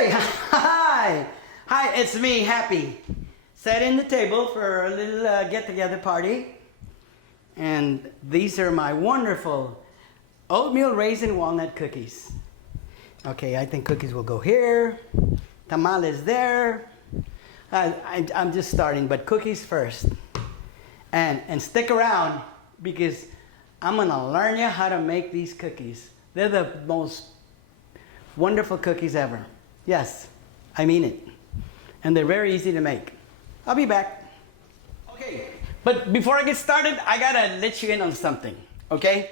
Okay, hi, it's me, Happy. Setting the table for a little get-together party. And these are my wonderful Oatmeal Raisin Walnut cookies. Okay, I think cookies will go here. Tamales there. I'm just starting, but cookies first. And stick around because I'm gonna learn you how to make these cookies. They're the most wonderful cookies ever. Yes, I mean it. And they're very easy to make. I'll be back. Okay, but before I get started, I gotta let you in on something, okay?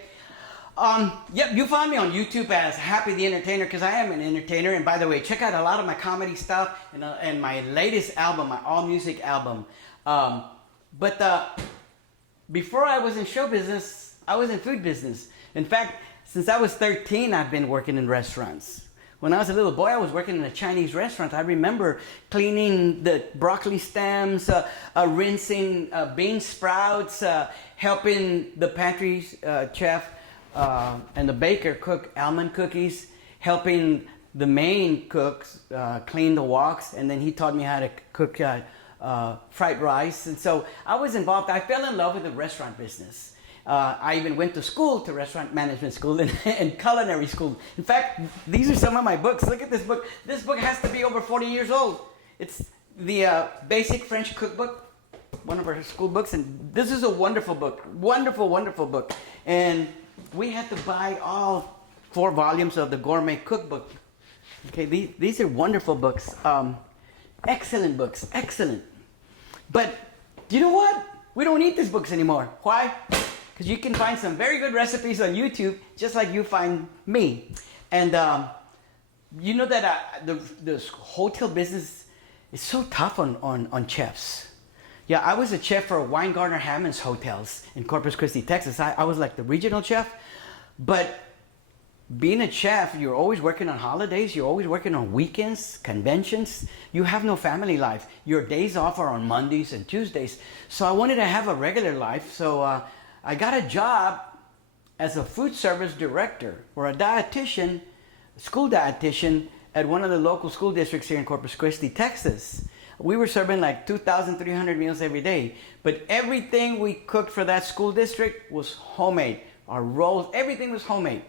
Yep, you found me on YouTube as Happy the Entertainer because I am an entertainer. And by the way, check out a lot of my comedy stuff and my latest album, my all music album. Before I was in show business, I was in food business. In fact, since I was 13, I've been working in restaurants. When I was a little boy, I was working in a Chinese restaurant. I remember cleaning the broccoli stems, rinsing bean sprouts, helping the pantry chef and the baker cook almond cookies, helping the main cooks clean the woks, and then he taught me how to cook fried rice. And so I was involved. I fell in love with the restaurant business. I even went to school, to restaurant management school and culinary school. In fact, these are some of my books. Look at this book. This book has to be over 40 years old. It's the Basic French Cookbook, one of our school books. And this is a wonderful book. Wonderful, wonderful book. And we had to buy all 4 volumes of the Gourmet Cookbook. Okay, these are wonderful books. Excellent books. Excellent. But you know what? We don't need these books anymore. Why? Because you can find some very good recipes on YouTube, just like you find me. And you know that the hotel business is so tough on chefs. Yeah, I was a chef for Weingartner Hammond's Hotels in Corpus Christi, Texas. I was like the regional chef. But being a chef, you're always working on holidays. You're always working on weekends, conventions. You have no family life. Your days off are on Mondays and Tuesdays. So I wanted to have a regular life. So I got a job as a food service director or a dietitian, school dietitian at one of the local school districts here in Corpus Christi, Texas. We were serving like 2,300 meals every day, but everything we cooked for that school district was homemade. Our rolls, everything was homemade.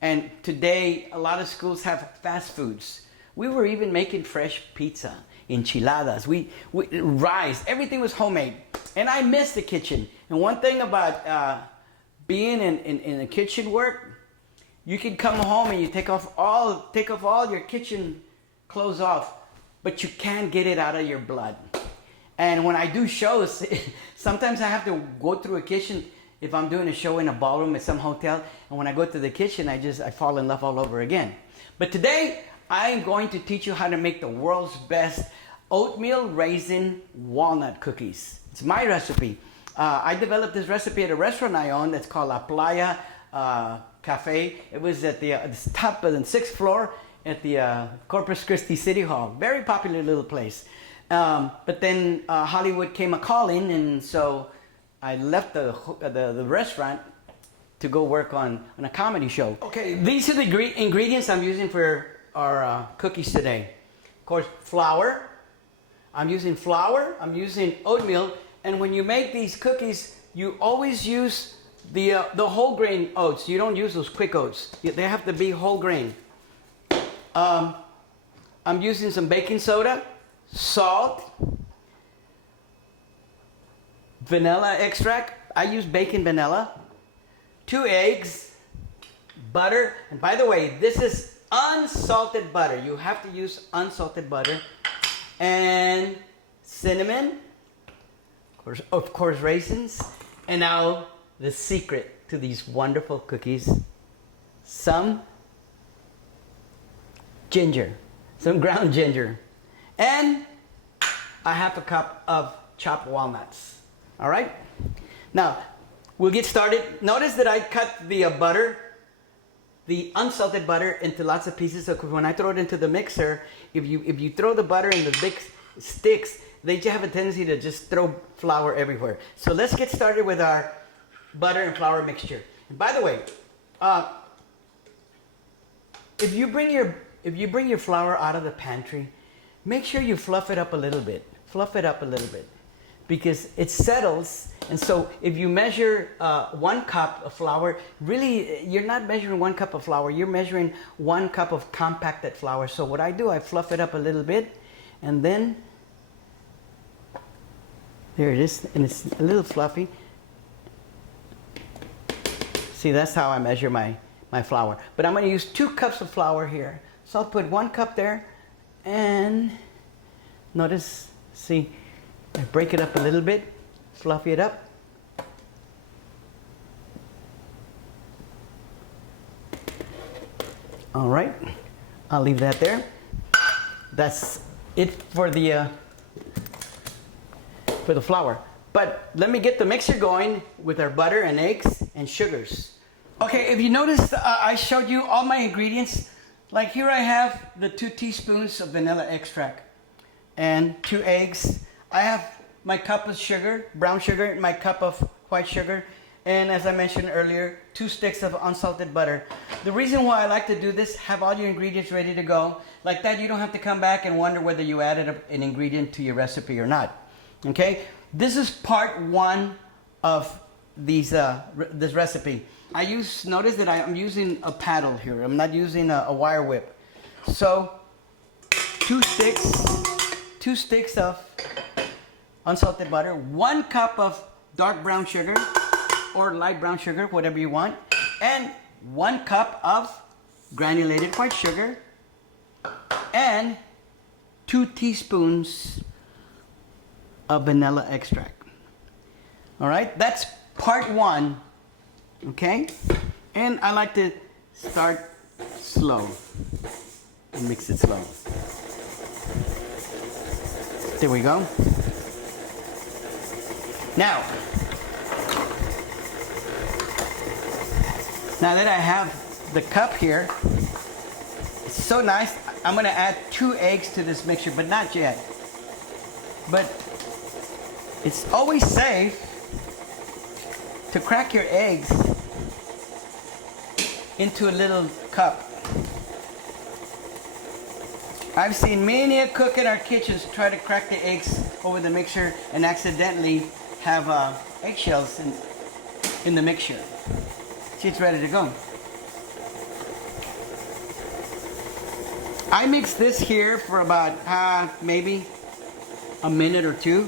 And today, a lot of schools have fast foods. We were even making fresh pizza, enchiladas, rice, everything was homemade. And I miss the kitchen. And one thing about being in the kitchen work, you can come home and you take off all your kitchen clothes off, but you can't get it out of your blood. And when I do shows, sometimes I have to go through a kitchen if I'm doing a show in a ballroom at some hotel. And when I go to the kitchen, I fall in love all over again. But today, I am going to teach you how to make the world's best Oatmeal Raisin Walnut cookies. It's my recipe. I developed this recipe at a restaurant I own that's called La Playa Cafe. It was at the top of the 6th floor at the Corpus Christi City Hall. Very popular little place. But then Hollywood came a-calling, and so I left the restaurant to go work on a comedy show. Okay, these are the ingredients I'm using for our cookies today. Of course, flour. I'm using oatmeal. And when you make these cookies, you always use the whole grain oats. You don't use those quick oats. They have to be whole grain. I'm using some baking soda, salt, vanilla extract. I use bacon vanilla, 2 eggs, butter. And by the way, this is unsalted butter. You have to use unsalted butter. And cinnamon. Of course, raisins. And now the secret to these wonderful cookies. Some ginger, some ground ginger, and a half a cup of chopped walnuts. All right? Now, we'll get started. Notice that I cut the butter, the unsalted butter, into lots of pieces. So when I throw it into the mixer, if you throw the butter in the big sticks, they just have a tendency to just throw flour everywhere. So let's get started with our butter and flour mixture. And by the way, if you bring if you bring your flour out of the pantry, make sure you fluff it up a little bit. Fluff it up a little bit because it settles. And so if you measure 1 cup of flour, really you're not measuring 1 cup of flour, you're measuring 1 cup of compacted flour. So what I do, I fluff it up a little bit, and then there it is, and it's a little fluffy. See, that's how I measure my flour. But I'm going to use 2 cups of flour here. So I'll put 1 cup there, and notice, see, I break it up a little bit, fluffy it up. All right, I'll leave that there. That's it for the flour. But let me get the mixer going with our butter and eggs and sugars. Okay, if you noticed, I showed you all my ingredients. Like here I have the 2 teaspoons of vanilla extract and 2 eggs. I have my cup of sugar, brown sugar, my cup of white sugar, and as I mentioned earlier, 2 sticks of unsalted butter. The reason why I like to do this, have all your ingredients ready to go. Like that, you don't have to come back and wonder whether you added an ingredient to your recipe or not. Okay, this is part 1 of this recipe. Notice that I'm using a paddle here. I'm not using a wire whip. So 2 sticks of unsalted butter, 1 cup of dark brown sugar or light brown sugar, whatever you want, and 1 cup of granulated white sugar, and 2 teaspoons of vanilla extract. All right, that's part 1. Okay, and I like to start slow and mix it slow. There we go. Now that I have the cup here, it's so nice. I'm going to add 2 eggs to this mixture, but not yet. But it's always safe to crack your eggs into a little cup. I've seen many a cook in our kitchens try to crack the eggs over the mixer and accidentally have eggshells in the mixture. See, it's ready to go. I mix this here for about maybe a minute or 2.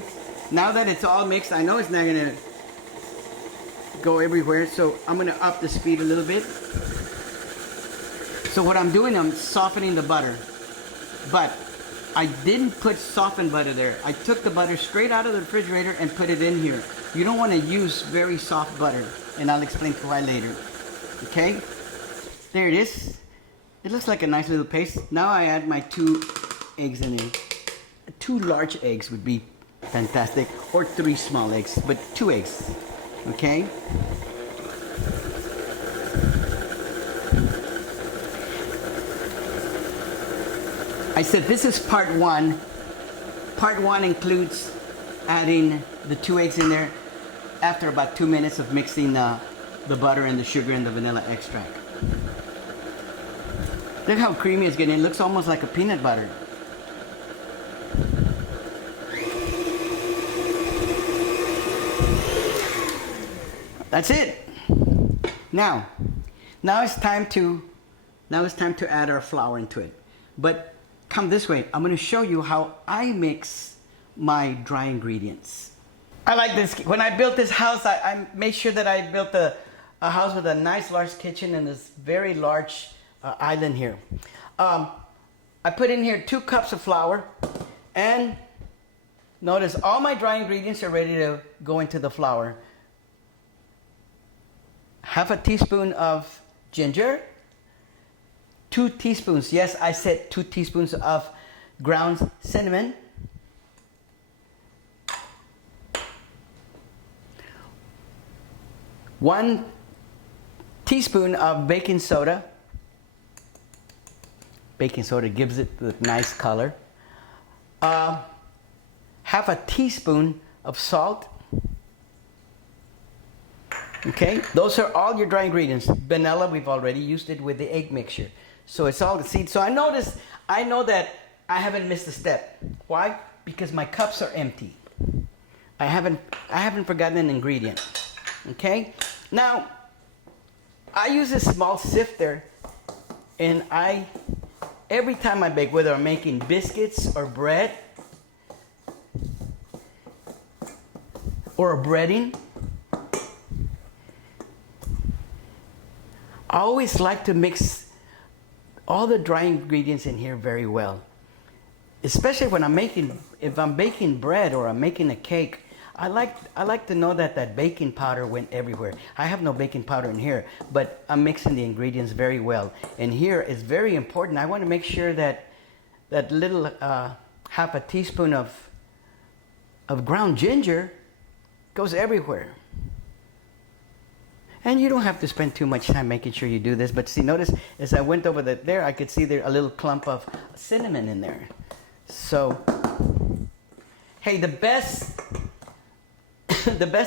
Now that it's all mixed, I know it's not gonna go everywhere, so I'm gonna up the speed a little bit. So what I'm doing, I'm softening the butter. But I didn't put softened butter there. I took the butter straight out of the refrigerator and put it in here. You don't want to use very soft butter, and I'll explain why later. Okay? There it is. It looks like a nice little paste. Now I add my 2 eggs in there. 2 large eggs would be fantastic, or 3 small eggs, but 2 eggs. Okay? I said this is part 1. Part 1 includes adding the 2 eggs in there after about 2 minutes of mixing the butter and the sugar and the vanilla extract. Look how creamy it's getting. It looks almost like a peanut butter. That's it. Now it's time to add our flour into it. But come this way. I'm going to show you how I mix my dry ingredients. I like this. When I built this house, I made sure that I built a house with a nice large kitchen and this very large island here. I put in here 2 cups of flour, and notice all my dry ingredients are ready to go into the flour. Half a teaspoon of ginger, 2 teaspoons, yes, I said 2 teaspoons of ground cinnamon, 1 teaspoon of baking soda. Baking soda gives it the nice color. Half a teaspoon of salt. Okay, those are all your dry ingredients. Vanilla, we've already used it with the egg mixture. So it's all the seeds. So I know that I haven't missed a step. Why? Because my cups are empty. I haven't forgotten an ingredient. Okay? Now, I use a small sifter, and every time I bake, whether I'm making biscuits or bread or a breading, I always like to mix all the dry ingredients in here very well. Especially when if I'm baking bread or I'm making a cake, I like to know that baking powder went everywhere. I have no baking powder in here, but I'm mixing the ingredients very well. And here is very important. I want to make sure that little half a teaspoon of ground ginger goes everywhere. And you don't have to spend too much time making sure you do this, but see, notice as I went over there, I could see there a little clump of cinnamon in there. So, hey, the best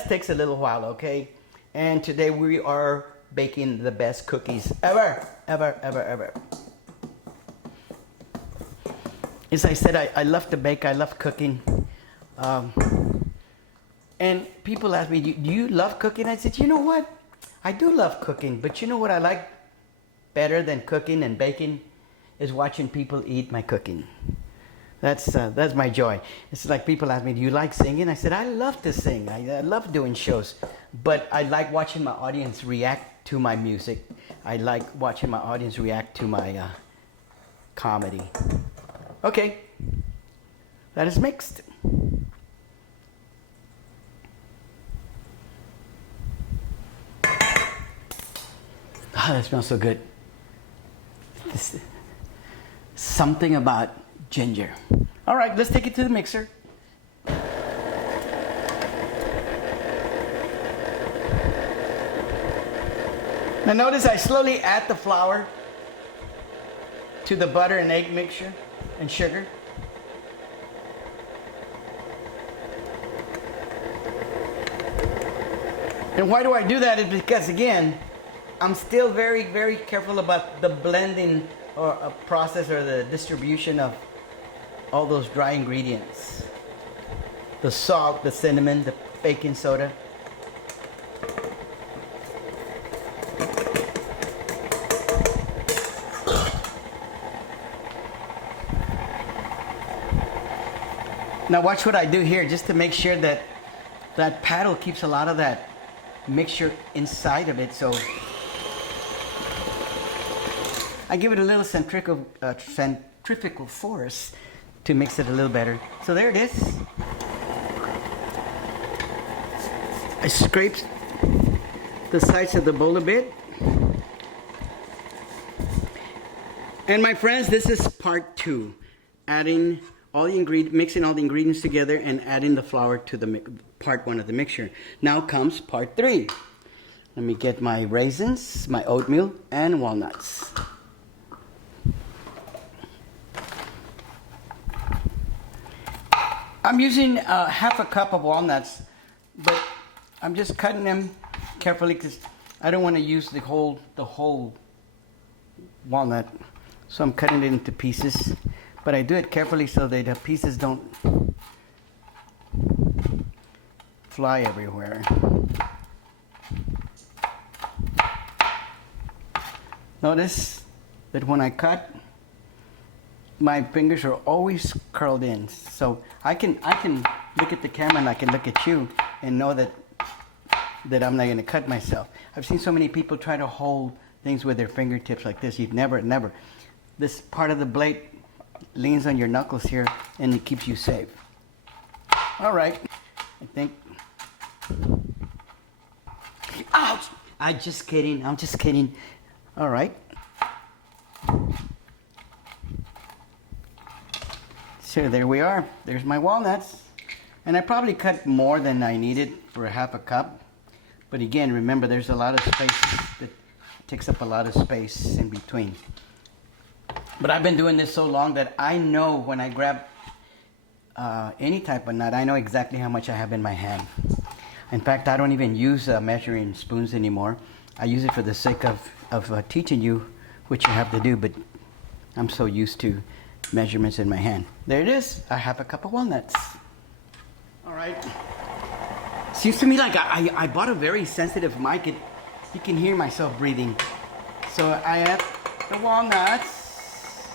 takes a little while, okay? And today we are baking the best cookies ever. As I said, I love to bake, I love cooking. And people ask me, do you love cooking? I said, you know what? I do love cooking, but you know what I like better than cooking and baking is watching people eat my cooking. That's my joy. It's like people ask me, do you like singing? I said, I love to sing. I love doing shows. But I like watching my audience react to my music. I like watching my audience react to my comedy. Okay. That is mixed. Oh, that smells so good. Something about ginger. All right, let's take it to the mixer. Now notice I slowly add the flour to the butter and egg mixture and sugar. And why do I do that? Is because, again, I'm still very, very careful about the blending or process or the distribution of all those dry ingredients. The salt, the cinnamon, the baking soda. Now watch what I do here just to make sure that that paddle keeps a lot of that mixture inside of it. So I give it a little centrifugal force to mix it a little better. So there it is. I scraped the sides of the bowl a bit. And my friends, this is part 2. Adding all the mixing all the ingredients together and adding the flour to the part 1 of the mixture. Now comes part 3. Let me get my raisins, my oatmeal, and walnuts. I'm using half a cup of walnuts, but I'm just cutting them carefully because I don't want to use the whole walnut. So I'm cutting it into pieces, but I do it carefully so that the pieces don't fly everywhere. Notice that when I cut, my fingers are always curled in, so I can look at the camera and I can look at you and know that I'm not going to cut myself. I've seen so many people try to hold things with their fingertips like this. You'd never. This part of the blade leans on your knuckles here and it keeps you safe. All right, I think. Ouch! I'm just kidding. All right. So there we are. There's my walnuts. And I probably cut more than I needed for a half a cup. But again, remember there's a lot of space that takes up a lot of space in between. But I've been doing this so long that I know when I grab any type of nut, I know exactly how much I have in my hand. In fact, I don't even use measuring spoons anymore. I use it for the sake of teaching you what you have to do. But I'm so used to measurements in my hand. There it is. I have a cup of walnuts. All right. Seems to me like I bought a very sensitive mic. You can hear myself breathing. So I add the walnuts.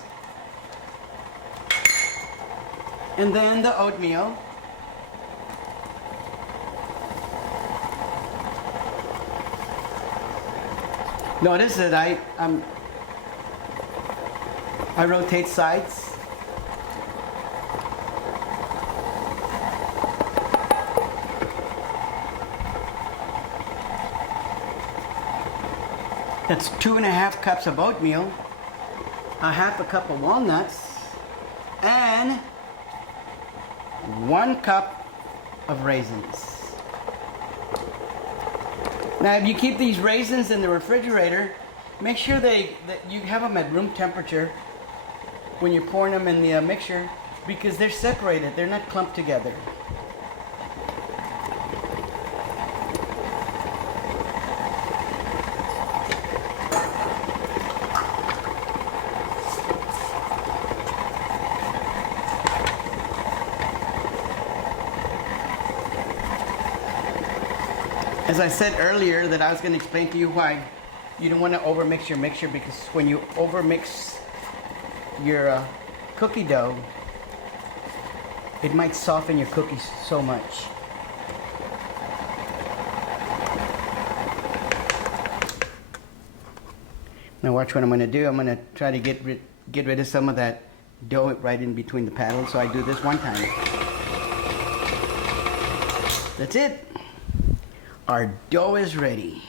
And then the oatmeal. Notice that I rotate sides. That's 2.5 cups of oatmeal, a half a cup of walnuts, and 1 cup of raisins. Now, if you keep these raisins in the refrigerator, make sure that you have them at room temperature when you're pouring them in the mixture, because they're separated, they're not clumped together. As I said earlier, that I was going to explain to you why you don't want to overmix your mixture, because when you overmix your cookie dough, it might soften your cookies so much. Now watch what I'm going to do. I'm going to try to get rid of some of that dough right in between the paddles. So I do this one time. That's it. Our dough is ready.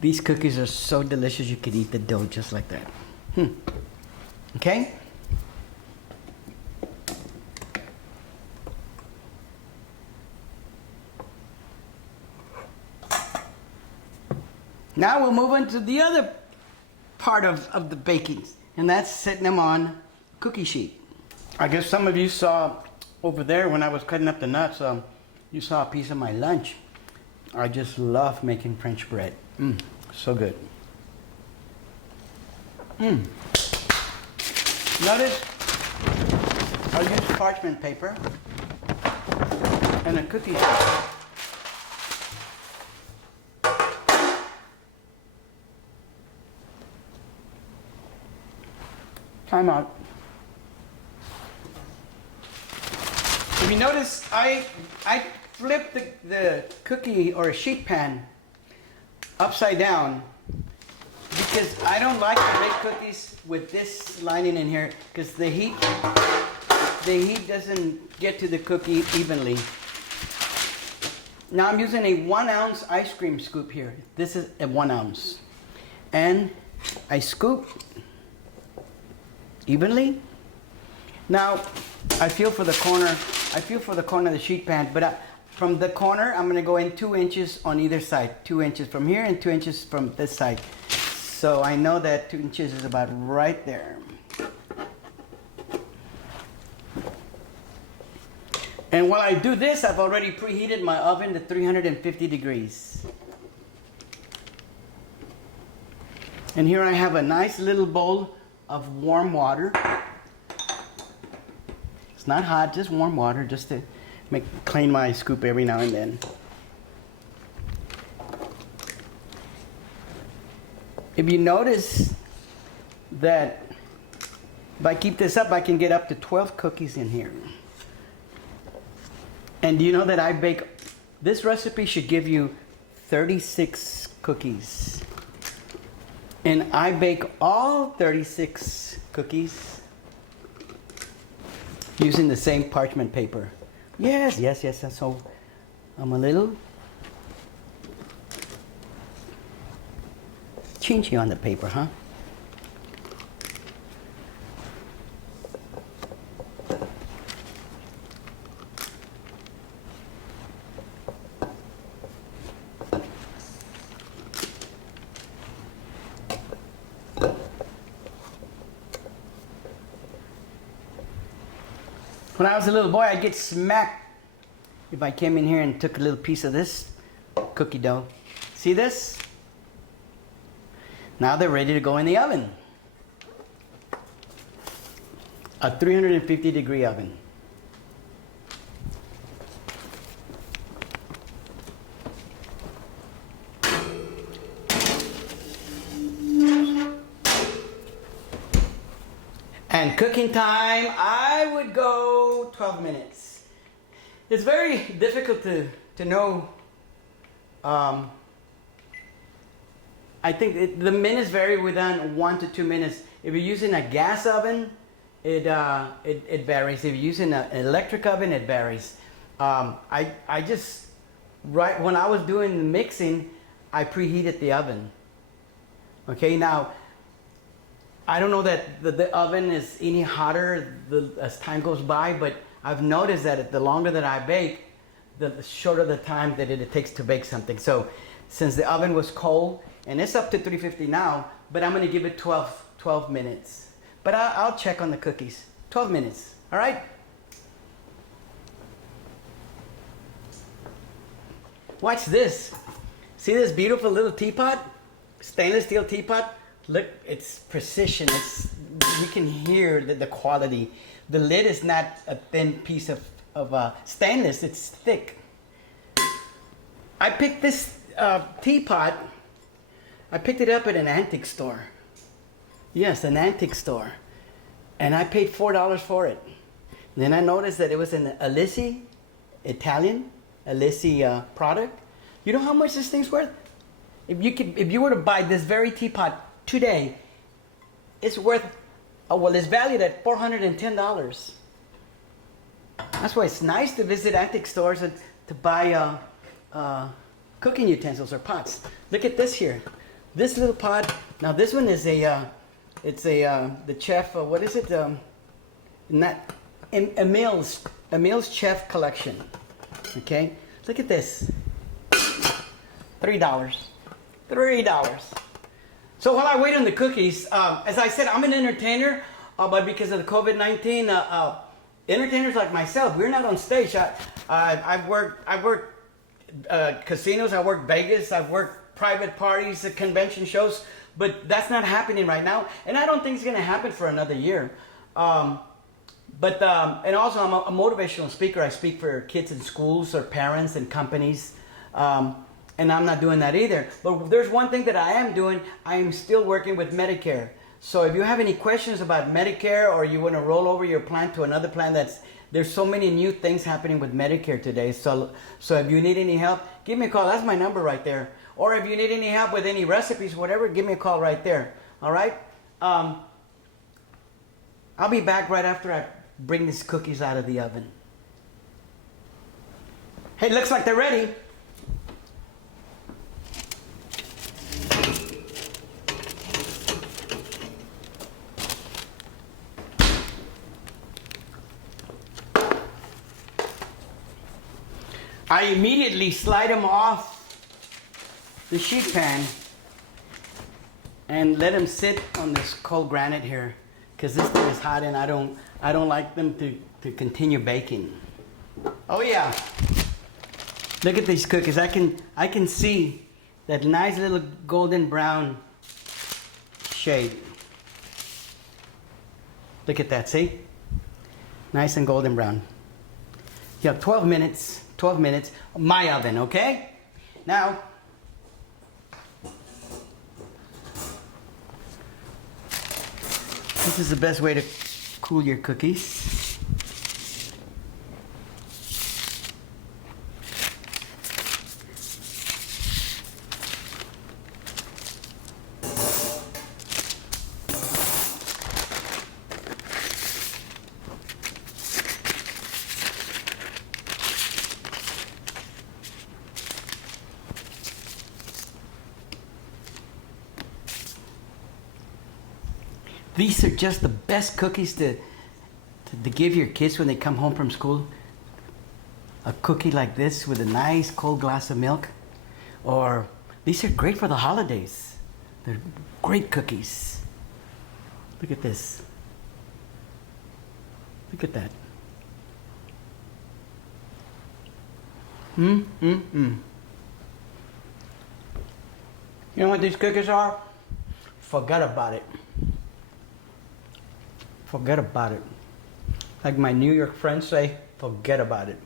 These cookies are so delicious you could eat the dough just like that. Okay? Now we'll move on to the other part of the baking, and that's setting them on cookie sheet. I guess some of you saw over there when I was cutting up the nuts, you saw a piece of my lunch. I just love making French bread. So good. Notice I'll use parchment paper and a cookie sheet. Time out. If you notice, I flip the cookie or a sheet pan upside down because I don't like to bake cookies with this lining in here, because the heat doesn't get to the cookie evenly. Now I'm using a 1 ounce ice cream scoop here. This is a 1 ounce. And I scoop evenly. Now I feel for the corner of the sheet pan, but from the corner I'm going to go in 2 inches on either side. 2 inches from here and 2 inches from this side. So I know that 2 inches is about right there. And while I do this, I've already preheated my oven to 350 degrees. And here I have a nice little bowl of warm water. It's not hot, just warm water, just to clean my scoop every now and then. If you notice that if I keep this up, I can get up to 12 cookies in here. And do you know that I bake, this recipe should give you 36 cookies. And I bake all 36 cookies using the same parchment paper. Yes. So I'm a little chinchy on the paper, huh? When I was a little boy, I'd get smacked if I came in here and took a little piece of this cookie dough. See this? Now they're ready to go in the oven. A 350-degree oven. And cooking time, I would go 12 minutes. It's very difficult to know. I think the minutes vary within 1 to 2 minutes. If you're using a gas oven, it varies. If you're using an electric oven, it varies. I just, right when I was doing the mixing, I preheated the oven. Okay, now, I don't know that the oven is any hotter as time goes by, but I've noticed that the longer that I bake, the shorter the time that it takes to bake something. So since the oven was cold, and it's up to 350 now, but I'm going to give it 12 minutes. But I'll check on the cookies. 12 minutes, all right? Watch this. See this beautiful little teapot? Stainless steel teapot? Look, it's precision. You can hear the quality. The lid is not a thin piece of stainless. It's thick. I picked this teapot. I picked it up at an antique store. Yes, an antique store. And I paid $4 for it. And then I noticed that it was an Alissi, Italian Alissi product. You know how much this thing's worth? If you were to buy this very teapot today, it's worth, it's valued at $410. That's why it's nice to visit antique stores and to buy cooking utensils or pots. Look at this here. This little pot. Now this one is the chef. What is it? Emil's Chef Collection. Okay. Look at this. $3. $3. So while I wait on the cookies, as I said, I'm an entertainer, but because of the COVID-19, entertainers like myself, we're not on stage. I've worked casinos, I worked Vegas, I've worked private parties, convention shows, but that's not happening right now, and I don't think it's going to happen for another year. And also I'm a motivational speaker. I speak for kids in schools or parents and companies. And I'm not doing that either. But there's one thing that I am doing. I am still working with Medicare. So if you have any questions about Medicare or you want to roll over your plan to another plan, there's so many new things happening with Medicare today. So if you need any help, give me a call. That's my number right there. Or if you need any help with any recipes, whatever, give me a call right there. All right? I'll be back right after I bring these cookies out of the oven. Hey, looks like they're ready. I immediately slide them off the sheet pan and let them sit on this cold granite here, because this thing is hot and I don't like them to continue baking. Oh yeah, look at these cookies. I can see that nice little golden brown shade. Look at that, see? Nice and golden brown. You have 12 minutes. 12 minutes, my oven, okay? Now, this is the best way to cool your cookies. These are just the best cookies to give your kids when they come home from school. A cookie like this with a nice cold glass of milk. Or these are great for the holidays. They're great cookies. Look at this. Look at that. You know what these cookies are? Forget about it. Forget about it. Like my New York friends say, forget about it.